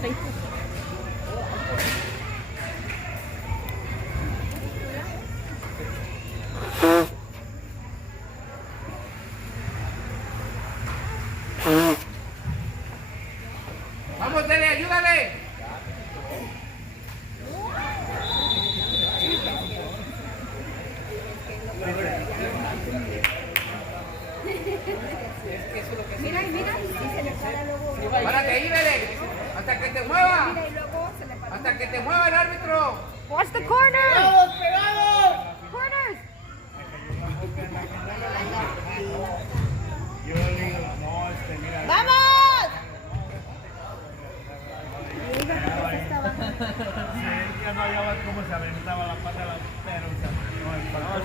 Thank you. Vamos, Dele, ayúdale. Mira, mira, y se le para luego. Párate ahí, Dele. Hasta que te mueva. Mira, y luego se le para. Hasta que te mueva el árbitro. Watch the corner. ¡Pegados, pegados! Corners. Yo le digo, no, mira. ¡Vamos! Ya no hallaba cómo se aventaba la pata de la pero no, el factor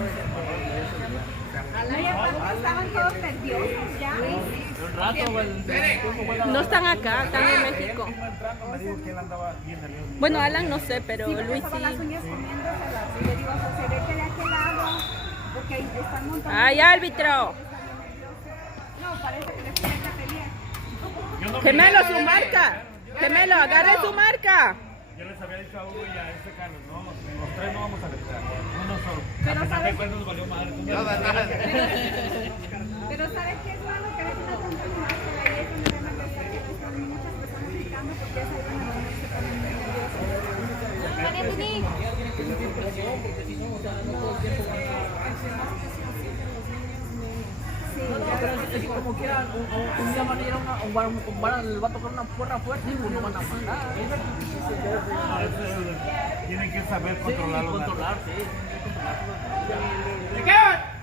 Estaban todos nerviosos ya. un rato, No están acá, están en México. me dijo que él andaba bien nervioso. Bueno, Alan no sé, pero Luis Con las sí. uñas comiéndoselas. Y le digo, José, vete de aquel lado. Porque ahí están montando. ¡Ay, árbitro! No, parece que les tiene que pelear. Gemelo, su marca. Gemelo, agarre su marca. Yo les había dicho a Hugo y a Carlos, no, los tres no vamos a aventar, uno solo. Pero A pesar de ¿sabes? que nos valió madre. Pero ¿sabes qué es malo? Que a veces no tanto animársela y es donde ven a pensar que están muchas personas gritando porque ya saben a dónde se ponen muy nerviosos. María Pini. Pero como quiera, un día van a ir le va a tocar una porra fuerte y no van a mandar. Tienen que saber controlarlo. Controlar, sí. ¡Me quedan!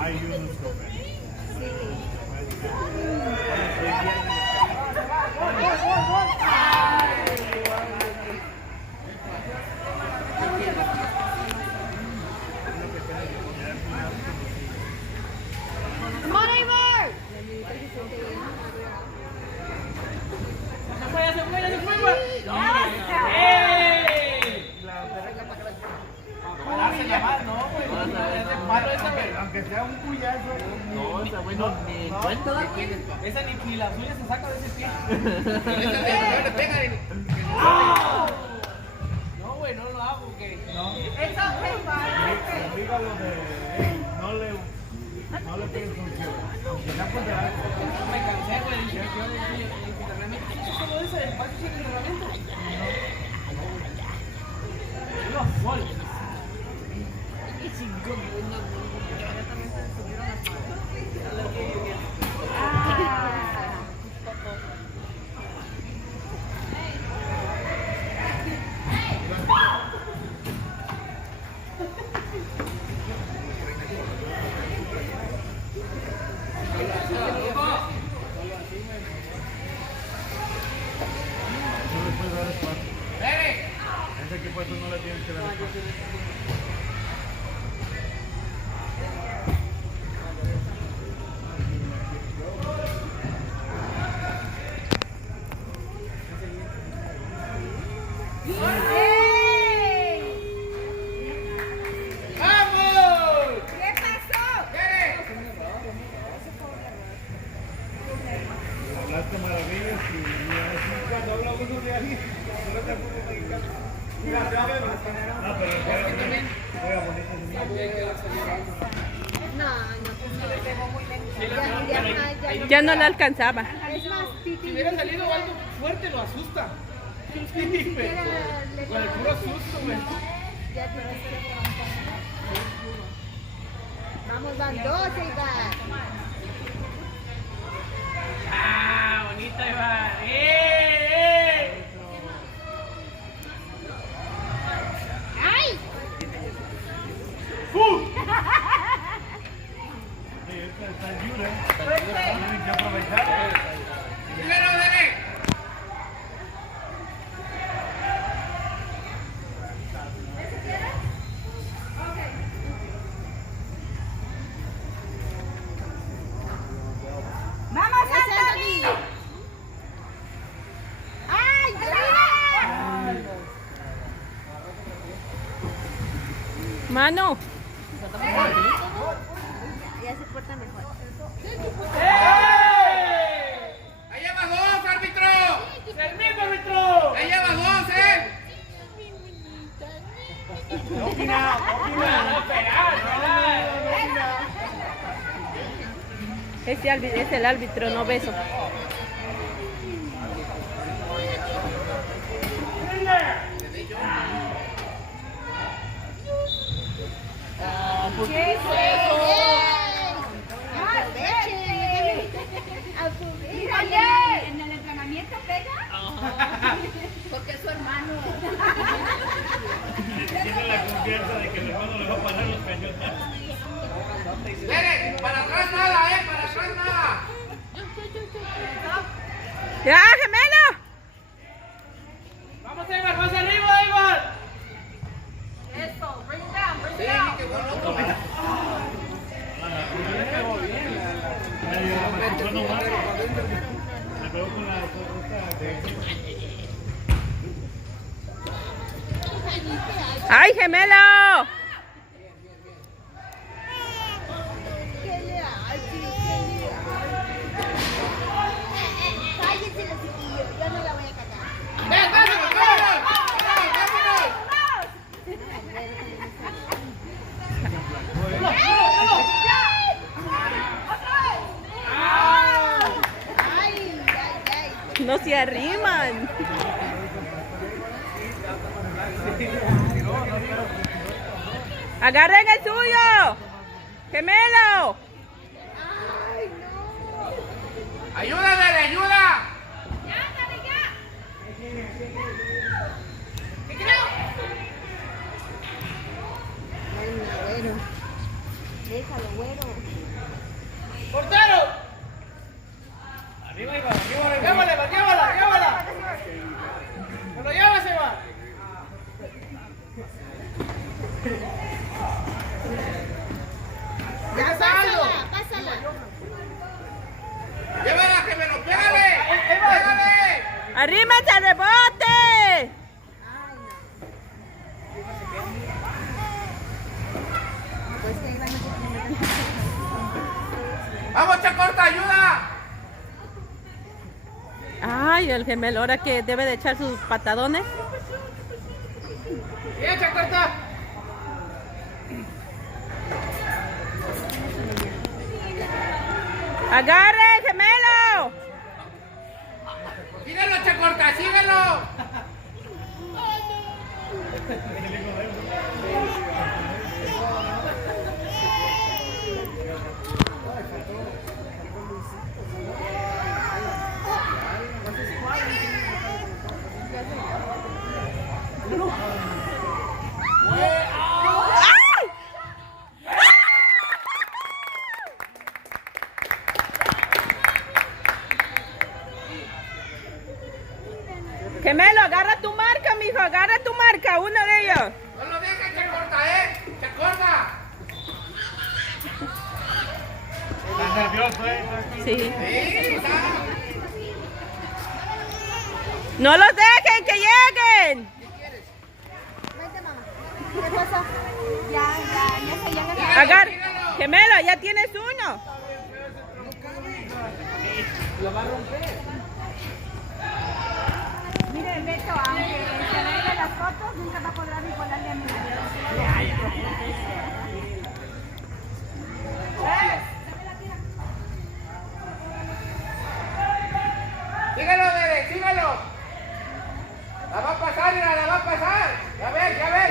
Hay unos Come on, Aymar. Pararse la mano, no, güey. Malo esa, güey. aunque sea un puyazo. No, esa güey no ni cuenta. Esa ni la suya se saca de ese pie. No le pegan. No, güey, no lo hago, que. No. Dígalo no le pegues con que aunque sea por debajo. Me cansé, güey. Eso solo es el patio sin entrenamiento. No, gol. No le puedes dar espacio. Dele. Ese equipo eso no le tienes que dar espacio. ¡Vamos! ¿Qué pasó? Dele. Hablaste maravillas y así cuando habla uno de ahí, no te acuerdas mexicano. No, pero juega bonito. Ya no la alcanzaba. Es más, Titi. Si hubiera salido algo fuerte, lo asusta. Ni siquiera le Con el puro susto, güey. Ya tienes que levantar. Vamos, van dos, Iván. Ah, bonita, Iván. ¡Eh! ¡Ay! Está libre. Tienen que aprovechar. Primero, Dele. ¡Vamos, Anthony! ¡Ay, mira! Mano. Ya se porta mejor. Es el árbitro, no beso. ¿Qué es eso? Mira, en el entrenamiento pega. Porque es su hermano. Tiene la confianza de que el hermano le va a parar los cañones. Derek, para atrás nada, para atrás nada. ¡Ya, gemelo! Vamos, Ibar, más arriba, Ibar. Sí, qué bueno. La pegó con la ¡Ay, gemelo! Cállate, los chiquillos, yo no la voy a cagar. ¡Ven, vámonos, vámonos! No se arriman. Agarren el suyo. Gemelo. ¡Ayuda, Derek, ayuda! Bueno, déjalo, güero. ¡Portero! Arriba, Ibar, llévala, llévala. ¡Me lo llevas, Ibar! Ya, pásala. ¡Llévala, gemelo! ¡Pégale! ¡Pégale! ¡Arrímense al rebote! Pues que Iván no se tiene. ¡Vamos, Chacorta, ayuda! Ay, el gemelo, ahora que debe de echar sus patadones. ¡Bien, Chacorta! ¡Agarre, gemelo! ¡Síguelo, Chacorta, síguelo! Gemelo, agarra tu marca, mijo, agarra tu marca, uno de ellos. ¡No lo dejes, Chacorta, Chacorta! ¿Estás nervioso, Sí. ¡Sí, está! ¡No los dejen, que lleguen! Vente, mamá. ¿Qué pasó? Ya. Agarra. Gemelo, ya tienes uno. Miren, Beto, aunque se arregle las fotos, nunca va a poder igualarle a mi ¡Síguelo, Derek, síguelo! ¡La va a pasar, mira, la va a pasar! ¡Ya ves, ya ves!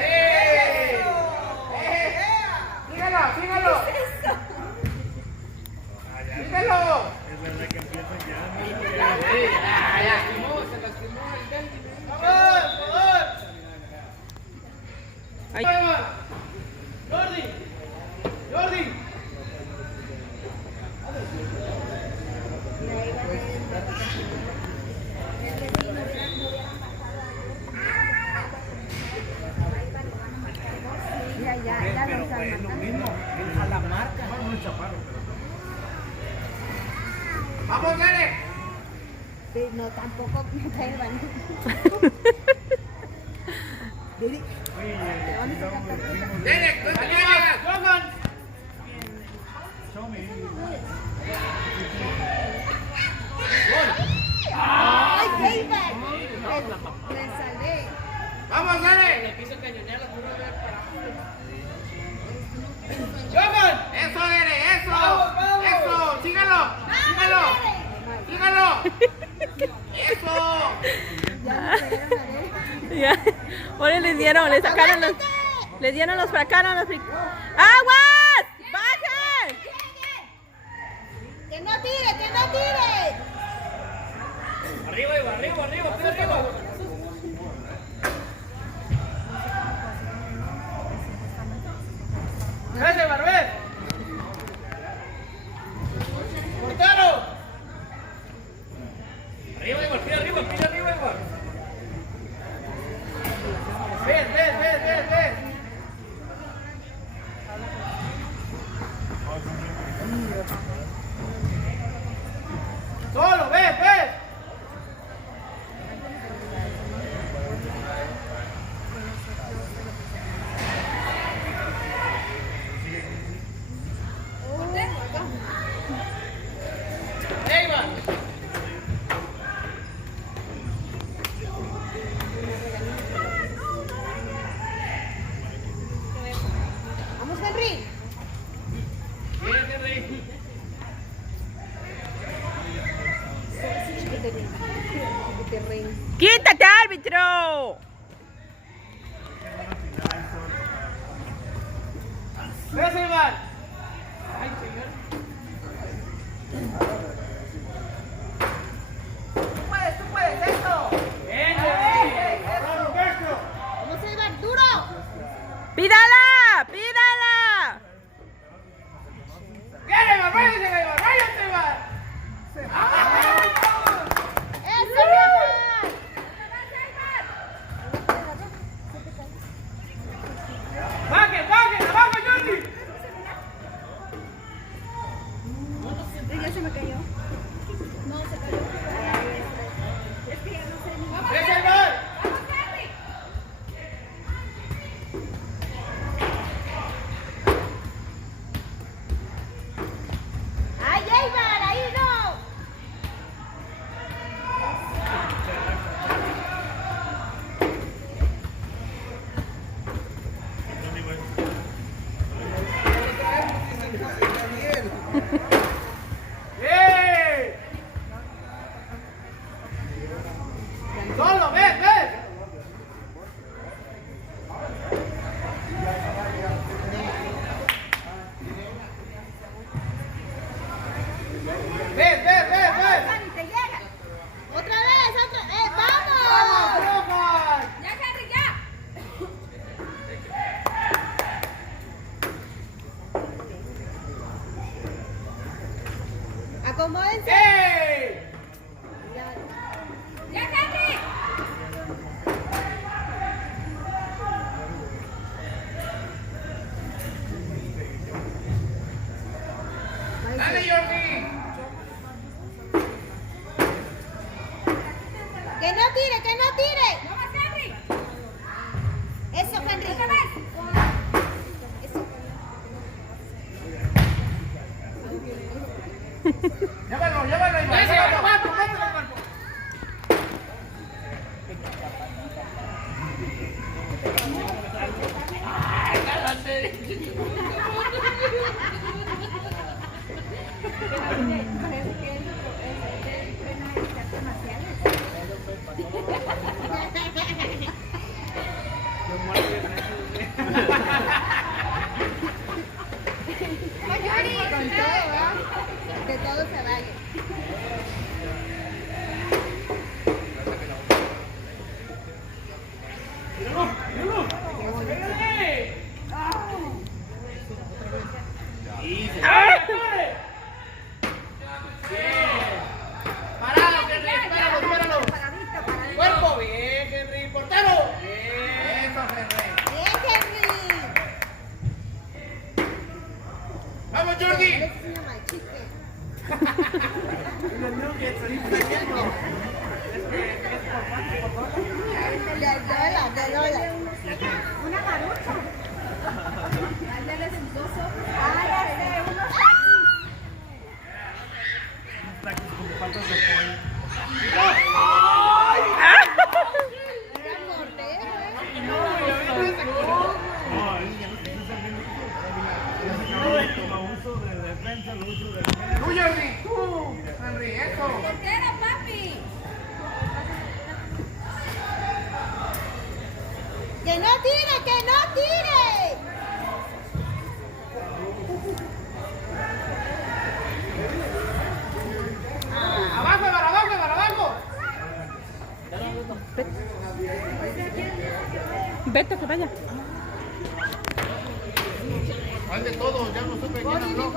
¡Síguelo, síguelo! ¡Síguelo! Es verdad que empiezan ya. ¡Ya, se lastimó el Delvi! ¡Vamos, favor! Ay. Jordi. Ya lo están matando. A la marca. Vamos, chaparro. ¡Vamos, Derek! Sí, no, tampoco me pegan. ¡Derek, ¿dónde llegas? ¡Johan! ¡Ay, payback! Me salvé. ¡Vamos, Derek! ¡Johan! ¡Eso, Derek, eso! ¡Vamos, vamos! ¡Eso! ¡Síguelo! ¡Eso! Ya. Ahora les dieron, le sacaron los. Les dieron los fracanos los. ¡Aguas! ¡Bajen! ¡Que no tire, que no tire! Arriba, Iba, arriba, arriba, pide arriba. ¡Ese, Barbet! ¡Portero! Arriba, Iba, pide arriba, Iba. ¡Ven! ¡Solo, ven! ¡Ey, va! ¡Vamos, Henry! ¡Quítate, árbitro! ¡Ese, Iván! ¡Tú puedes! ¡Eso! ¡Vamos a Iván, duro! ¡Pídala! ¡Viene, Iván! ¡Váyase, Iván! ¡Eso, Iván! ¡Bajen! ¡Abajo, Jordi! Ya se me cayó. No, se cayó. Es que ya no sé ni... ¡Ese, Iván! ¡Ay, Iván! ¡Ahí no! ¡Ey! ¡Solo, ven! ¡Ven! Dani, te llega. ¡Otra vez! ¡Vamos! ¡Vamos, Rojas! ¡Ya, Henry, ya! ¡Acomódense! ¡Ey! ¡Ya, Henry! ¡Dale, Jordi! ¡Que no tire, que no tire! ¡Vamos, Henry! ¡Eso, Henry! ¡Otra vez! ¡Eso! Llévalo, Iván. Llévalo, cuerpo. Con todo, ¿verdad? Que todo se vaya. Parado, Henry, espéralo. Cuerpo, bien, Henry. Portero. Bien. Eso, Henry. ¡Bien, Henry! Vamos, Jordi. Eres una machiste. De Lola. Una marucha. Mándale sus 2 ojos. ¡Ay, ya sé! ¡Uno! Era mortero, ¿eh? No, uso de defensa, lo uso de defensa. Tú, Jordi, tú, Henry, eso. Entera, papi. Que no tire, que no tire. Abajo, para abajo, para abajo. Vete, que vaya. ¿Cuál de todos? Ya no supe quién habló.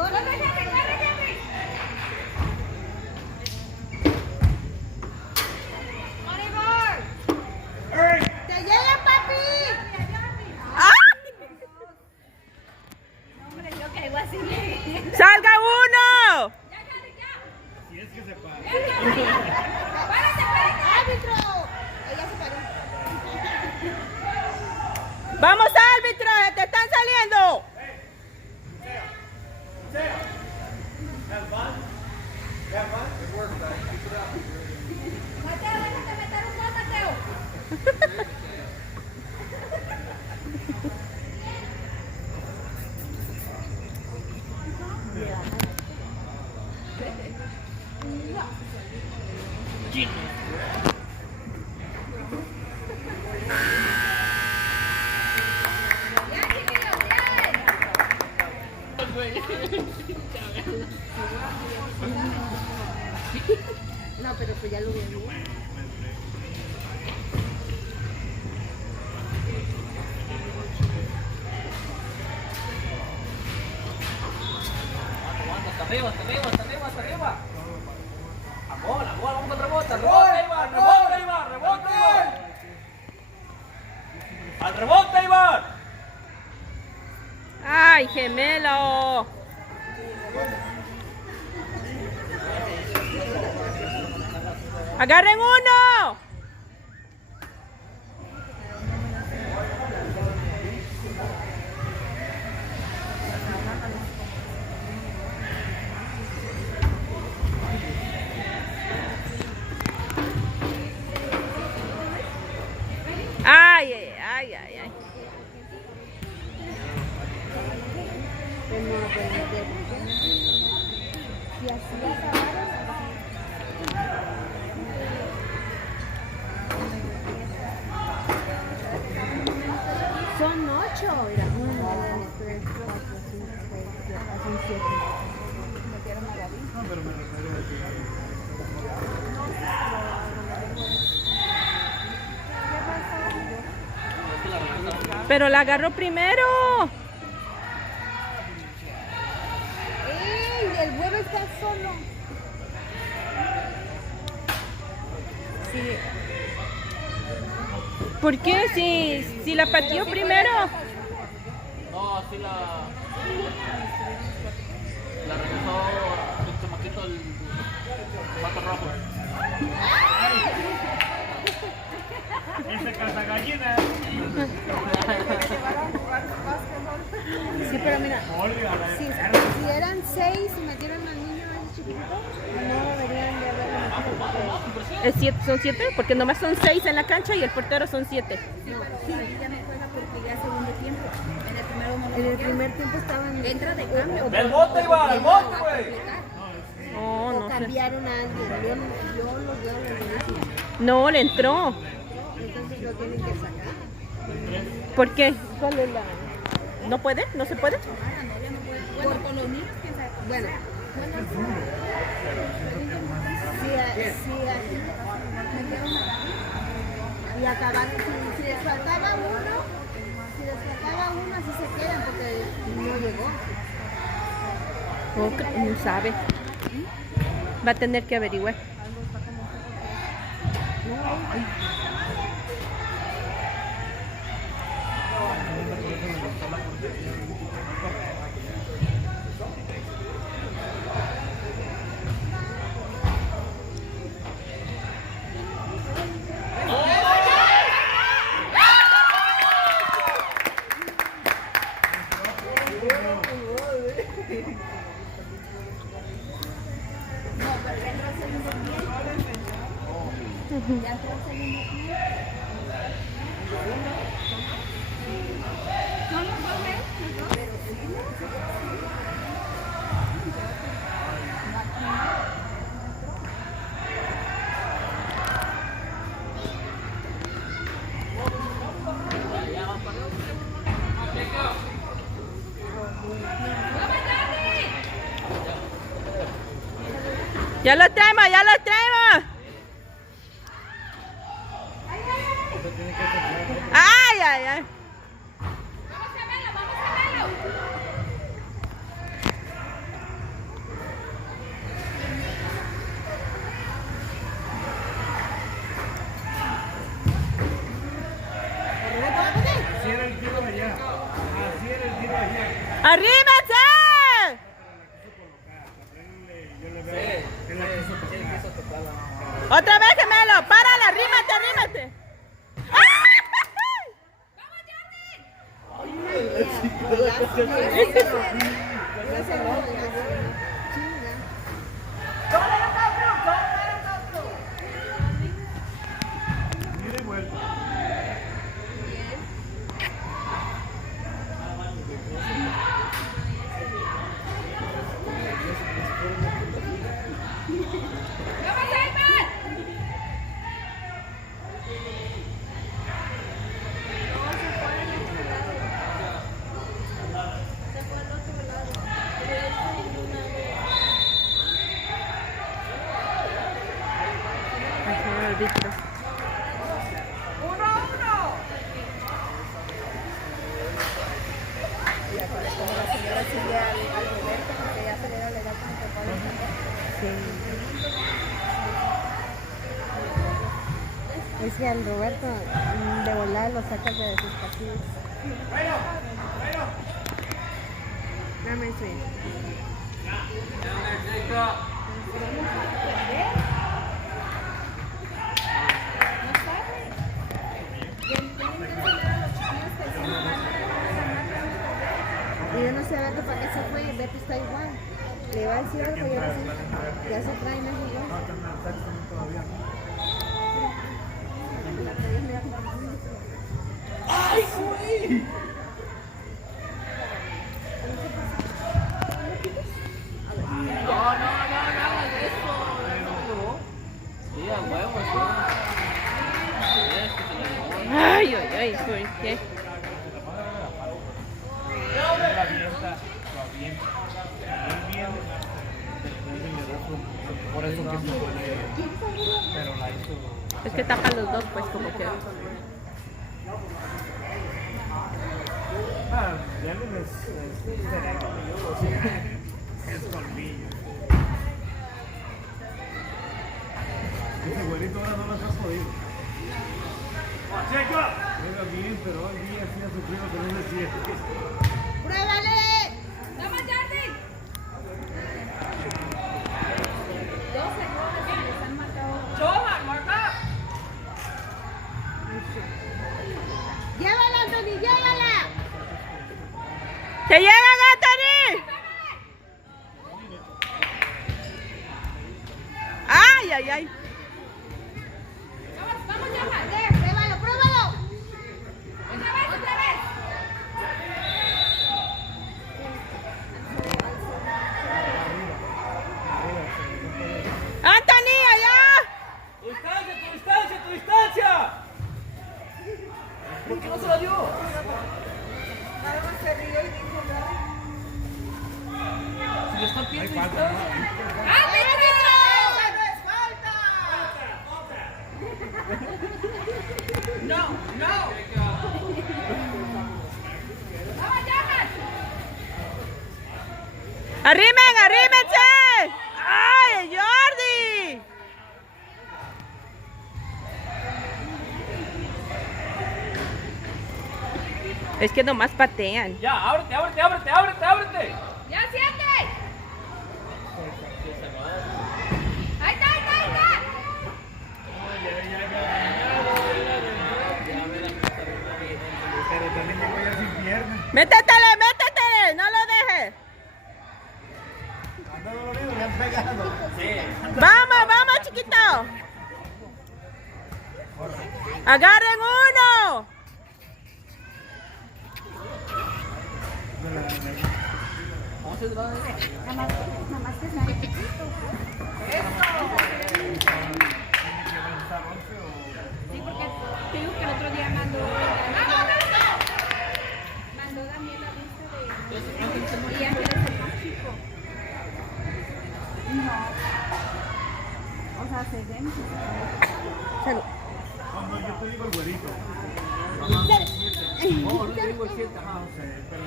¡Te llega, papi! ¡Ay! Hombre, yo caigo así. ¡Salga uno! Si es que se para. ¡Párate, párate! ¡Árbitro! Ella se paró. ¡Vamos, árbitro! ¡Te están saliendo! Mateo, déjate meter un gol, Mateo. Bien, chiquillos, bien. No, pero pues ya lo vi. Hasta arriba, hasta arriba, hasta arriba, hasta arriba. Amor, vamos con rebote, rebote, Iván, rebote, Iván, rebote, Iván. Al rebote, Iván. ¡Ay, gemelo! ¡Agarren uno! ¡Ay, ay, ay, ay! Y así acabaron. Son 8. Mira, 1, 2, 3, 4, 5, 6, 7. Son 7. Metieron a Gaby. No, pero me refiero a que... Pero la agarró primero. ¡Ey! El huevo está solo. Sí. ¿Por qué? Si la pateó primero. No, así la regresó el chamaquito, el pato rojo. Ese cazagallina. Sí, pero mira, Olga, la si eran 6 y metieron al niño ese chiquitito, no deberían de haberlo metido. ¿Son 7? Porque nomás son 6 en la cancha y el portero son 7. Sí, ya no juega porque ya segundo tiempo. En el primer tiempo estaban. Entra de cambio. ¡El bote, Iván, el bote, güey! Oh, O no sé. cambiaron a alguien. Yo los veo en el inicio. No, le entró. Entonces lo tienen que sacar. ¿Por qué? ¿Cuál es la...? ¿No puede? ¿No se puede? Bueno, con los niños, quién sabe. Bueno. Y acabaron, si les faltaba uno, así se quedan porque no llegó. No sabe. Va a tener que averiguar. Ya entró el segundo tiempo. ¿No lo fue? Ya lo traemos, ya lo traemos. Ay, ay, ay. Así era el tiro allá. Así era el tiro allá. ¡Arrímense! Yo le veo. Él la quiso tocar. Otra vez, gemelo. Párala, arrímate, arrímate. Mira y vuelta. Es que al Roberto de volar lo sacas de sus partidos. Dame eso. Y yo no sé Beto para qué se fue, Beto está igual. Le iba a decir algo, yo no sé. Ya se traen esos dos. No, están en el taxi todavía. ¡Ay, güey! No hagas eso. Sí, a huevo, sí. Ay, ay, ay, ¿por qué? La avienta, lo avienta. Muy bien. Por eso que se puede. Pero la hizo. Es que tapan los dos, pues, como que. Ah, ya no es cerebro. Es colmillo. Ese güerito ahora no las has podido. ¡Checo! Juega bien, pero hoy día sí ha sufrido que no se siente. ¡Pruébale! ¡Toma, Jardy! 12 goles que les han marcado. ¡Johan, marca! ¡Llévala, Anthony, llévala! ¡Se llevan, Anthony! ¡Ay, ay, ay! ¡Vamos, vamos, Johan! ¡Pruébalo, pruébalo! ¡Otra vez, otra vez! ¡Anthony, allá! ¡Tu distancia, tu distancia, tu distancia! ¿Por qué no se la dio? Si le está pidiendo distancia. ¡No, no! ¡Vamos, Johan! ¡Arrimen, arrímense! ¡Ay, Jordi! Es que nomás patean. Ya, ábrete, ábrete, ábrete, ábrete, ábrete. ¡Ya, siente! ¡Ahí está, ahí está, ahí está! Pero también llegó ya sin pierna. ¡Métetele, métetele! ¡No lo dejes! Anda dolorido, le han pegado. ¡Vamos, vamos, chiquito! ¡Agarren uno! Vamos a ir de lado. Nomás que sea chiquito. Sí, porque te digo que el otro día mandó Daniel la lista de... Y Ángel es el más chico. No. se ven. Salud. Cuando yo te digo el güerito. No, no te digo el 7, ajá. No sé, pero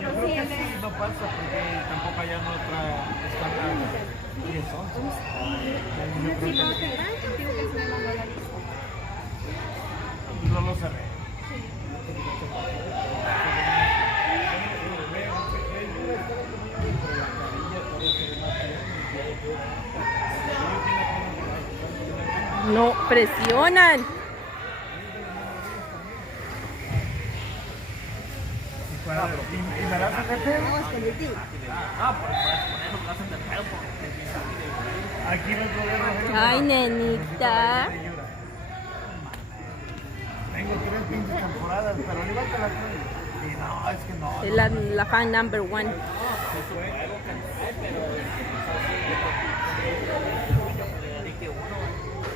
yo creo que sí no pasa porque tampoco allá no trae estándar 10, 11. Yo creo que no lo cerré. No, presionan. Y me la hacen de pedo. Ah, por eso me hacen de pedo. Aquí no hay problema. Ay, nenita. Tengo 3 pinches temporadas, pero levanta la cuenta. Y no, es que no. Es la fan number 1.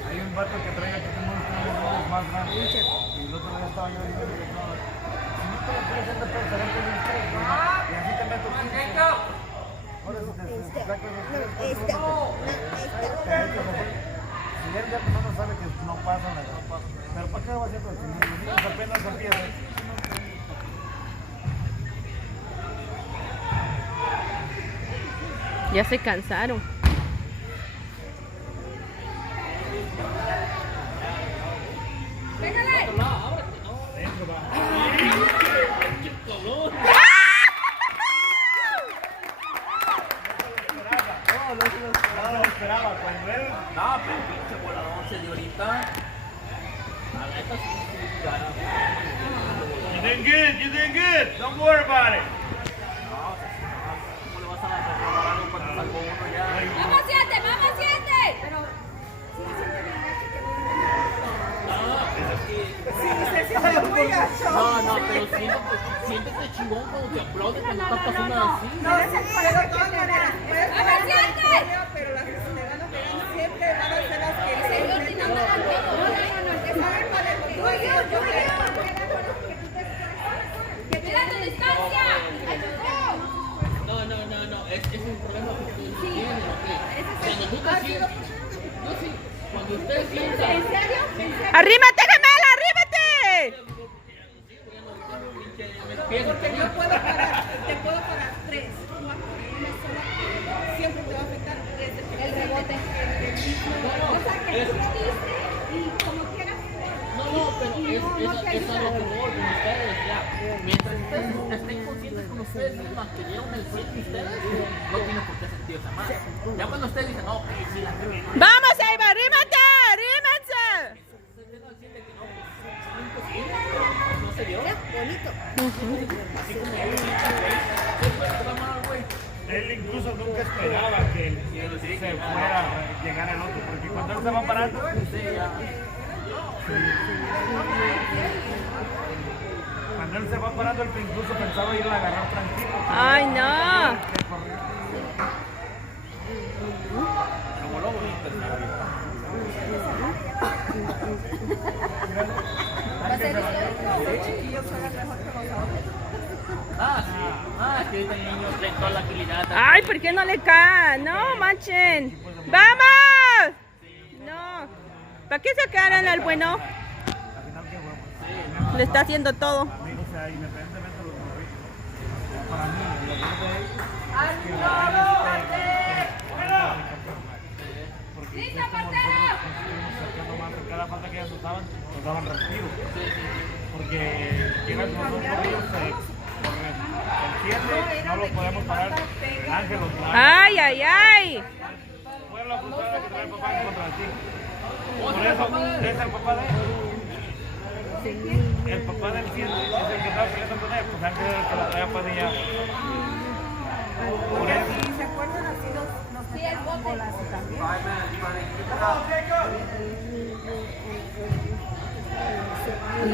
Hay un vato que trae aquí como unos dedos más grandes. Y el otro día estaba yo diciendo que no. Si no te lo quieres hacer de pedo, será que es 3. Y así te meto 15. Ahora si te sacas los 3. Si él ya no sabe que no pasa nada. Pero ¿para qué va a hacer eso? Si los niños apenas empiezan. Ya se cansaron. Pégale. No lo esperaba. Cuando él. No, pero pinche volador se dio ahorita. La neta sí, cara. You did good. Don't worry about it. ¿Cómo le vas a robar algo cuando salgo uno ya? Vamos 7, vamos 7. Pero sí se siente bien gacho que No, pero siéntete chingón cuando te aplauden cuando está pasando así. no es el juego que te da. Vamos 7. Pero las que se le van a pegar siempre van a ser las que se Yo si no me dan todo. el que sabe cuál es el Yo que cuida tu distancia. No, es un problema que ustedes tienen, ¿ok? Cuando tú te sientas, no, sí, cuando ustedes sientan, ¿En serio? ¡Arrímate, gemela! ¡Arrímate! Porque yo puedo parar, te puedo parar 3, 4, una sola, siempre te va a afectar desde el rebote. O sea, que tú lo diste y como quieras. no, pero es algo que voy con ustedes, ya. Mientras ustedes estén conscientes con ustedes mismas que dieron el frente ustedes, no tienen por qué sentirse mal. Ya cuando ustedes dicen, no, que sí, la creo. ¡Vamos, Eva! ¡Arrímate! ¡Arrímense! No se dio. Él incluso nunca esperaba que él se fuera a llegar al otro, porque cuando él se va parando, cuando él se va parando, él incluso pensaba ir a agarrar tranquilo. ¡Ay, no! Como lo bonito es la vida. Es que ahorita el niño trae toda la agilidad. ¡Ay, ¿por qué no le caen? ¡No, manchen! ¡Vamos! No. ¿Para qué sacaron al bueno? Le está haciendo todo. O sea, independientemente de los morritos, para mí, lo que es que porque ¡Listo, como Mateo! nosotros estuvimos sacando más, en cada falta que ellos nos daban respiro. Porque llegan los dos morrillos, corren. El 7 no lo podemos parar. Ángel los trae. ¡Ay, ay, ay! Fue la frustrada que trae el papá contra ti. Por eso es el papá de él. El papá del 7 es el que estaba peleando con él, pues Ángel es el que la trae a Padilla. Por eso. Si se acuerdan así nos bolas también.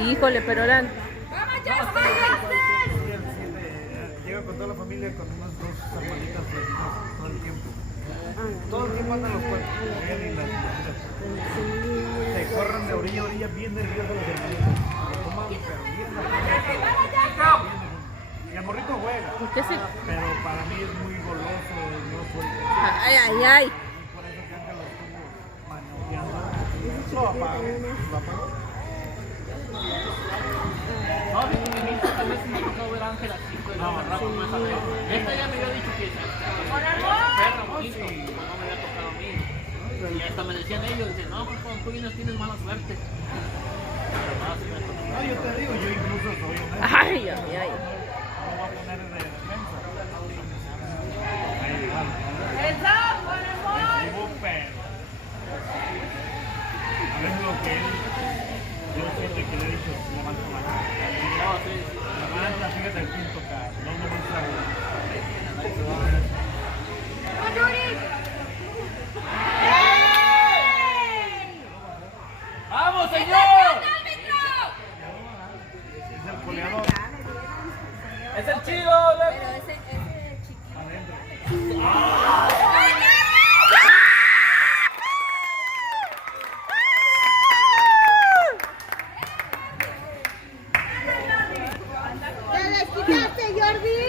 Híjole, pero eran... Vamos, Justin. Llega con toda la familia, con unas 2 hermanitas todo el tiempo. Todo el tiempo andan los cuatro. Él y las hermanitas. Se corren de orilla a orilla bien nerviosos los hermanitos. Lo toman, pero bien nerviosos. Y el morrito juega. ¿Por qué se...? Pero para mí es muy goloso, no suelta. ¡Ay, ay, ay! Y por eso que Ángel lo estuvo lo apagó. No, en Instagram tal vez sí me ha tocado ver a Ángel así, pues, no, como esa vez. Esta ya me había dicho que perra bonito, pues no me había tocado a mí. Y hasta me decían ellos, dicen, no, pues cuando tú vienes tienes mala suerte. Pero no, sí me tocó. No, yo te digo, yo incluso soy honesto. Ay. No voy a poner de defensa. Ahí, vale. Estuvo pero. A veces lo que él, yo siento que le he dicho, levanta la mano. No, sí. Levanta, fíjate el quinto acá. No me gusta. ¡Vamos, señor! Es el goleador. ¡Es el chido! Pero ese chiquito. Adentro. ¡Te desquitaste, Jordi!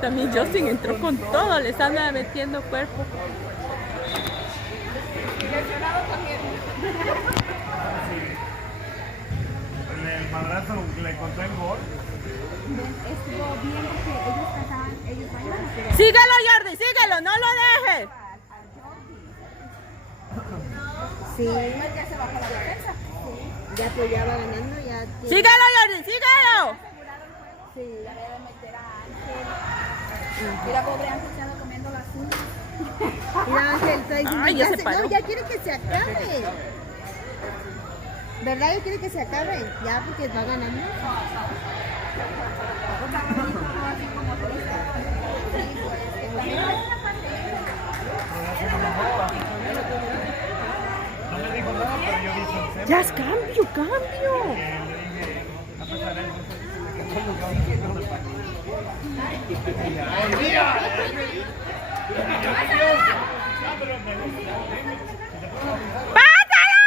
También Justin entró con todo, les anda metiendo cuerpo. El madrazo le contó el gol. Estuvo bien porque ellos pensaban, ellos bailan a pegar Síguelo, Jordi, síguelo, no lo dejes. Sí. Ya se bajó la defensa. Ya pues ya va ganando, ya tiene... Síguelo, Jordi, síguelo. Sí. Ya debe meter a Ángel. Mira, pobre Ángel se anda comiendo las uñas. Mira, Ángel, está diciendo Ay, ya se paró. No, ya quiere que se acabe. ¿Verdad? Ya quiere que se acabe. Ya, porque va ganando. No me dijo nada, pero yo dije en serio. Ya es cambio. Que le dije, a pesar de eso, se me quedó el lugar. ¡Pásalo!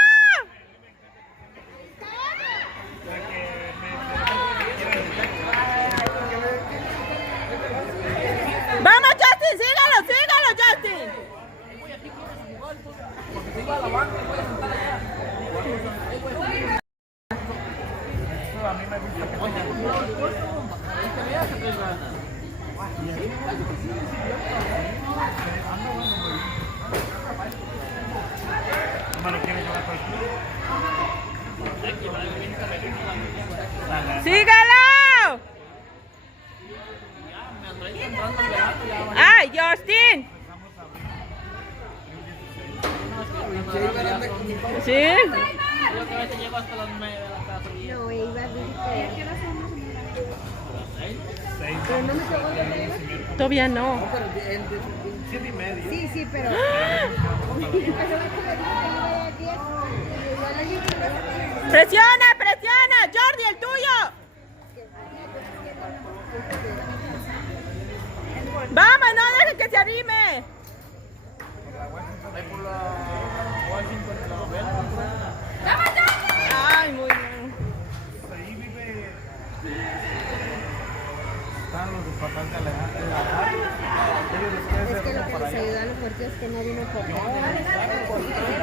¡Vamos, Justin! ¡Síguelo, Justin! Porque se iba a la banca y voy a sentar allá. A mí me gusta que Oye, pues no, el puesto, ahí te veas que traes ganas. no me lo quiere llevar por el club. ¡Síguelo! Ya, me andré entrando al verano, ya va. ¡Ay, Justin! ¿Sí? Yo que a veces llego hasta las 9 de la casa. Y No, iba a decir que... Seis, Pero no me tocó de arriba. Todavía no. 7:30. Sí, sí, pero... ¡Presiona! ¡Jordi, el tuyo! ¡Vamos, no dejes que se arrime! ahí por la Washington, la novela. ¡Ay, muy bien! Ahí vive. Están los papás de Alejandro. Ellos les quieren Es hacer que lo como que para les allá. ayudó a los partidos es que no vino por nada.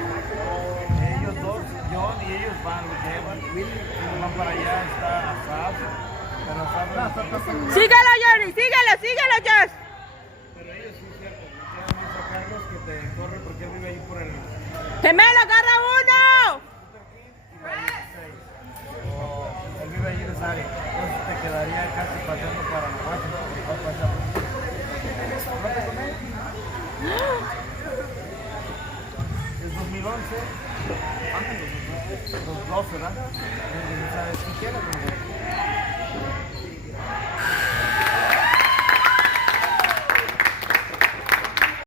Ellos dos, John y ellos van, los llevan. Van para allá, está Asaf. Pero Asaf ¡Síguelo, Jordi! ¡Síguelo, Josh! Pero ellos sí, cierto. Quieren ir a Carlos que te corre porque él vive ahí por el. ¡Gemelo, agarra uno! Él vive allí en esa área. Entonces te quedaría casi paseando para la Washington. Háblate con él. Es 2011. 2012, ¿verdad? Si quieres,